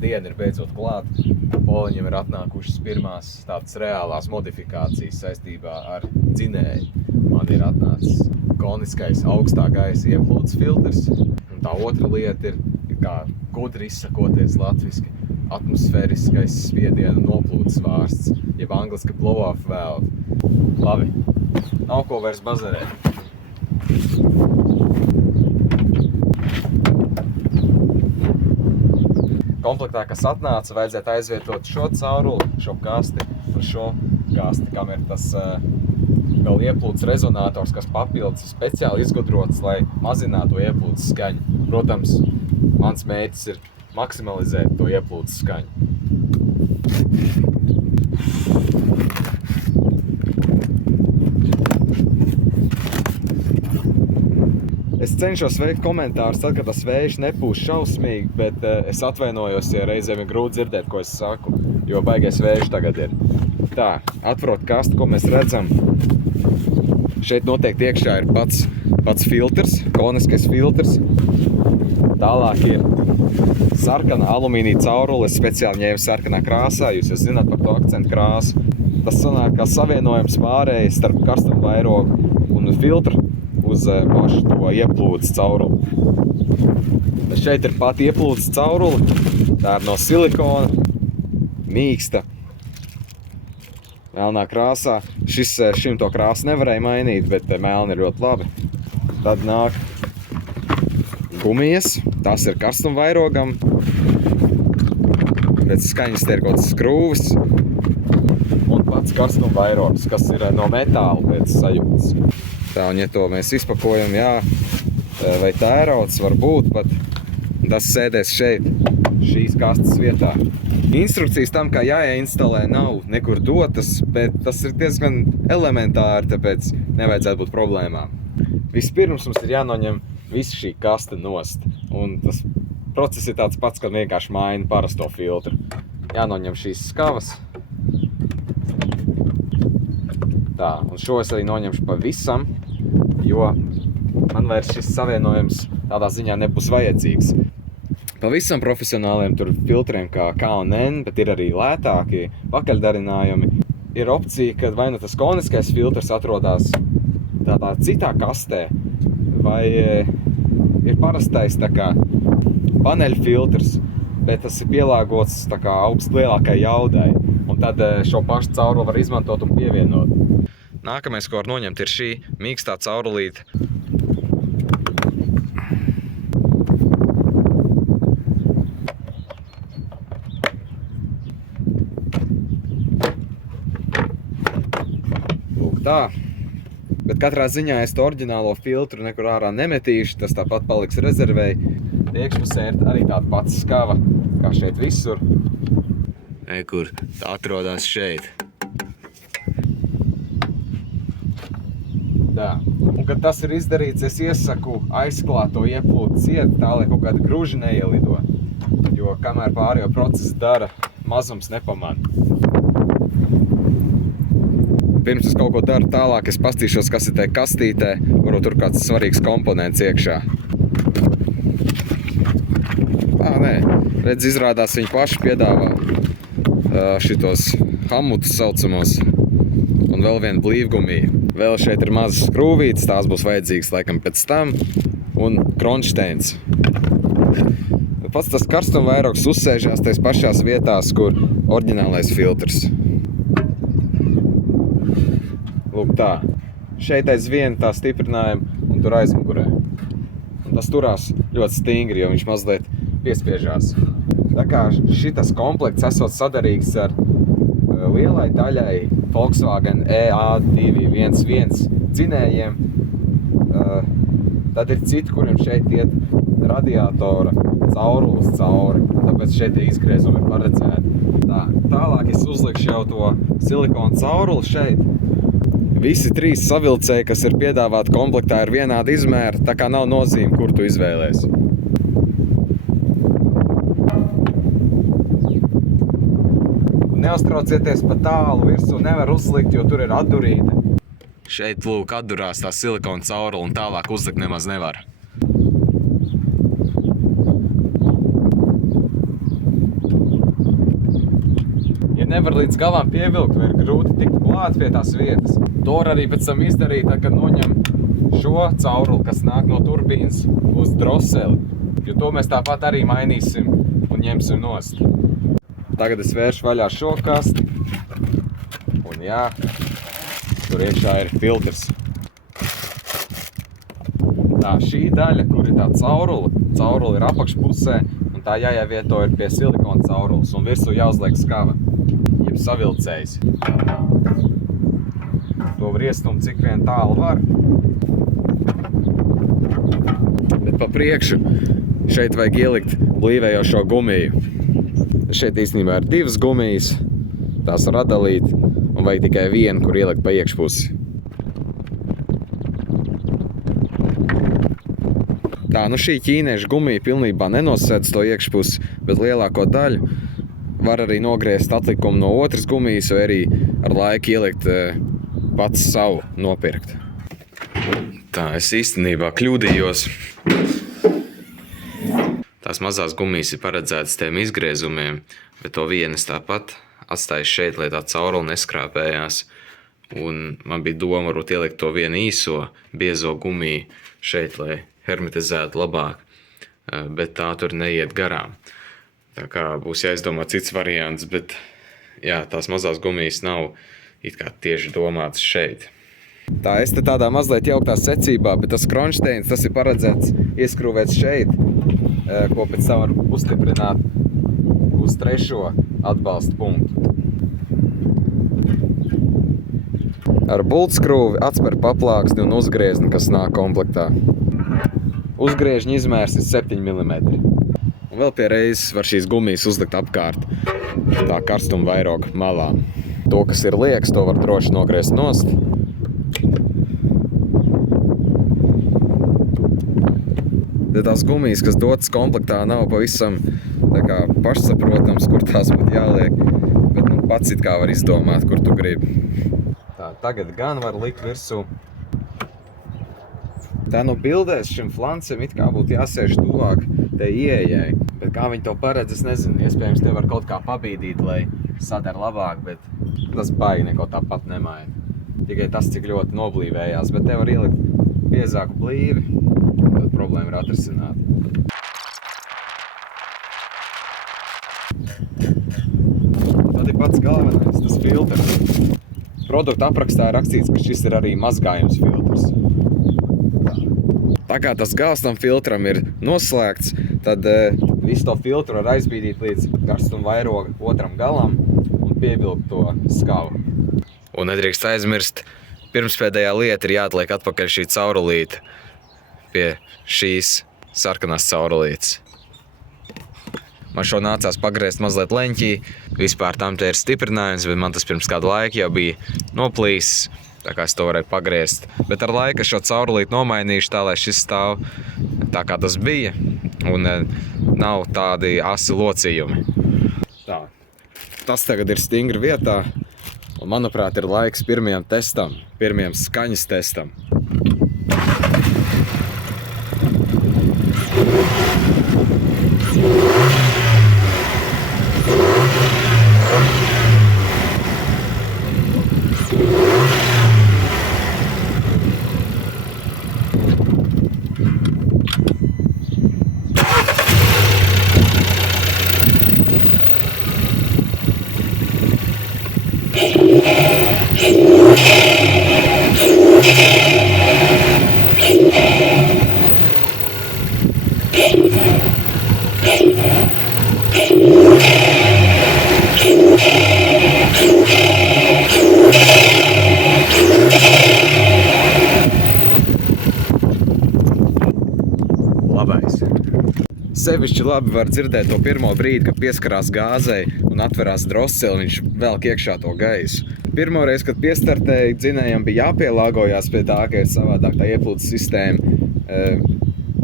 diena ir beidzot klāt. Poliņiem ir atnākušas pirmās tādas reālās modifikācijas saistībā ar dzinēju. Man ir atnācis koniskais augstā gaisa ieplūdes filtrs. Un tā otra lieta ir kā gudri izsakoties latviski, atmosfēriskais spiediena noplūdes vārsts, jeb angliski blow-off valve. Labi, nav ko vairs bazarēt. Komplektā, kas atnāca, vajadzētu aizvietot šo cauruli, šo kasti un šo kasti, kam ir tas vēl ieplūdes rezonators, kas papildus speciāli izgudrots, lai mazinātu ieplūdes skaņu. Protams, mans mērķis ir maksimalizēt to ieplūdes skaņu. Es cenšos veikt komentārus tad, kad tas vējš nepūš šausmīgi, bet es atvainojos, ja reizēm ir grūti dzirdēt, ko es saku, jo baigais vējš tagad ir. Tā, atverot kastu, ko mēs redzam. Šeit noteikti iekšā ir pats filtrs, koniskais filtrs. Tālāk ir sarkana alumīnija caurule, es speciāli ņēmu sarkanā krāsā, jūs jau zināt par to akcentu krāsu. Tas sanāk kā savienojums pārēji starp karstumu vairogu un filtru uz pašu to ieplūdes cauruli. Šeit ir pat ieplūdes caurule, tā ir no silikona, mīksta, melnā krāsā. Šim to krāsu nevarēja mainīt, bet melni ir ļoti labi. Tad nāk gumijas, tās ir karstuma vairogam, pēc skaņas tie ir kaut kāds skrūvis, un pats karstuma vairogs, kas ir no metāla pēc sajūtas. Tā, un ja to mēs izpakojam, jā, vai tērauds var būt pat, tas sēdēs šeit, šīs kastes vietā. Instrukcijas tam, kā jāinstalē, nav nekur dotas, bet tas ir diezgan elementāri, tāpēc nevajadzētu būt problēmām. Vispirms mums ir jānoņem visa šī kaste nost, un tas process ir tāds pats, kad vienkārši maina parasto filtru. Jānoņem šīs skavas. Tā, un šo es arī noņemšu pavisam, jo man vairs šis savienojums tādā ziņā nebūs vajadzīgs. Pavisam profesionāliem tur filtriem kā K&N, bet ir arī lētāki pakaļdarinājumi. Ir opcija, ka vai nu tas koniskais filtrs atrodas tādā citā kastē, vai ir parastais tā kā paneļu filtrs, bet tas ir pielāgots tā kā lielākai jaudai. Un tad šo pašu cauruli var izmantot un pievienot. Nākamais, ko var noņemt, ir šī mīkstā caurulīte. Lūk tā. Bet katrā ziņā es to oriģinālo filtru nekur ārā nemetīšu, tas tāpat paliks rezervēji. Iekšpusē ir arī tāda pats skava, kā šeit visur. Kur tā atrodas šeit. Tā. Un, kad tas ir izdarīts, es iesaku aizklāt to ieplūdu ciet, tā, lai kaut kāda gruži neielido. Jo kamēr pārējo procesu dara, mazums nepamana. Pirms es kaut ko daru tālāk, es pastīšos, kas ir tajā kastītē, varbūt tur kāds svarīgs komponents iekšā. Nē, redz, izrādās viņi paši piedāvā šitos hamutus saucamos un vēl vienu blīvgumiju. Vēl šeit ir mazas skrūvītes, tās būs vajadzīgas laikam pēc tam, un kronšteins. Pats tas karstuma vairogs uzsēžās tais pašās vietās, kur oriģinālais filtrs. Lūk tā. Šeit aizvien tā stiprinājuma un tur aizmugurē. Un tas turās ļoti stingri, jo viņš mazliet piespiežās. Tā kā šitas komplekts esot sadarīgs ar lielai daļai Volkswagen EA211 dzinējiem, tad ir citi, kuriem šeit iet radiatora caurules cauri, tāpēc šeit tie izgriezumi ir paredzēti. Tālāk es uzlikšu jau to silikona cauruli šeit. Visi trīs savilcēji, kas ir piedāvāti komplektā, ir vienāda izmēra, tā kā nav nozīme, kur tu izvēlies. Neuztraucieties pa tālu virsū, nevar uzlikt, jo tur ir atdurīte. Šeit, lūk, atdurās tā silikona caurule un tālāk uzlikt nemaz nevar. nevar līdz galam pievilkt, vai ir grūti tikt klāt pie tās vietas. To var arī pēc tam izdarīt, kad noņem šo cauruli, kas nāk no turbīnas uz droseli. Jo to mēs tāpat arī mainīsim un ņemsim nost. Tagad es vēršu vaļā šo kasti. Un jā, tur iekšā ir filtrs. Tā, šī daļa, kur ir tā cauruli ir apakšpusē, un tā jāievieto ir pie silikona caurules, un virsū jāuzliek skava, jeb savilcējs. To var iestumt cik vien tālu var. Bet pa priekšu šeit vajag ielikt blīvējošo gumiju. Šeit īstenībā ir 2 gumijas, tās var atdalīt, un vajag tikai vienu, kur ielikt pa iekšpusi. Tā, nu šī ķīniešu gumija pilnībā nenosēdz to iekšpusi, bet lielāko daļu var arī nogriezt atlikumu no otras gumijas, vai arī ar laiku ielikt pats savu nopirkt. Tā, es īstenībā kļūdījos. Tās mazās gumijas ir paredzētas tiem izgriezumiem, bet to vienas tāpat atstāju šeit, lai tā cauruli neskrāpējās. Un man bija doma varbūt ielikt to vienu īso biezo gumiju šeit, lai hermetizētu labāk, bet tā tur neiet garām. Tā kā būs jāizdomā cits variants, bet jā, tās mazās gumijas nav it kā tieši domātas šeit. Tā, es te tādā mazliet jauktā secībā, bet tas kronšteins, tas ir paredzēts ieskrūvēts šeit, ko pēc tam var uzstiprināt uz 3. atbalsta punktu. Ar bultskrūvi atspēr paplāksni un uzgriezni, kas nāk komplektā. Uzgriežņa izmērs ir 7 mm. Un vēl pie reizes var šīs gumijas uzlikt apkārt tā karstuma vairoga malā. To, kas ir liekas, to var droši nogriezt nost. Tās gumijas, kas dotas komplektā, nav pavisam tā kā pašsaprotams, kur tās būtu jāliek, bet nu, pats it kā var izdomāt, kur tu gribi. Tā, tagad gan var likt virsū. Tā no bildēs šim flancem it kā būtu jāsēž tuvāk te ieejai, bet kā viņi to paredz, es nezinu, iespējams te var kaut kā pabīdīt, lai sadar labāk, bet tas baigi neko tāpat nemaina. Tikai tas, cik ļoti noblīvējās, bet te var ielikt biezāku blīvi, tad problēma ir atrisināta. Tad ir pats galvenais, tas filtrs. Produkta aprakstā ir rakstīts, ka šis ir arī mazgājums filtrs. Tā kā tas gals tam filtram ir noslēgts, tad visu to filtru var aizbīdīt līdz karstuma vairoga otram galam un pievilkt to skavu. Un nedrīkst aizmirst, pirmspēdējā lieta ir jāatliek atpakaļ šī caurulīte pie šīs sarkanās caurulītes. Man šo nācās pagriezt mazliet leņķī, vispār tam te ir stiprinājums, bet man tas pirms kādu laiku jau bija noplīsis. Tā kā es to varēju pagriezt. Bet ar laiku šo caurulīti nomainīšu tā, lai šis stāv tā, kā tas bija, un nav tādi asi locījumi. Tā. Tas tagad ir stingri vietā, un manuprāt ir laiks pirmajam testam, pirmajam skaņas testam. Labais. Sevišķi labi var dzirdēt to pirmo brīdi, kad pieskarās gāzei un atverās droseli, viņš velk iekšā to gaisu. Pirmoreiz, kad piestartēja, dzinējam bija jāpielāgojās pie tā, ka ir savādāk tā ieplūdes sistēma.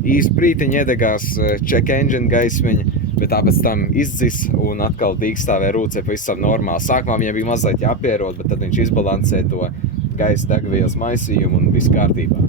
Īsti brītiņi iedegās check engine gaismiņa, bet tā pēc tam izdzis un atkal dīkstāvēja rūcē pavisam normāli. Sākumā viņam bija mazliet jāpierod, bet tad viņš izbalansē to gaisa degvielas maisījumu un viss kārtībā.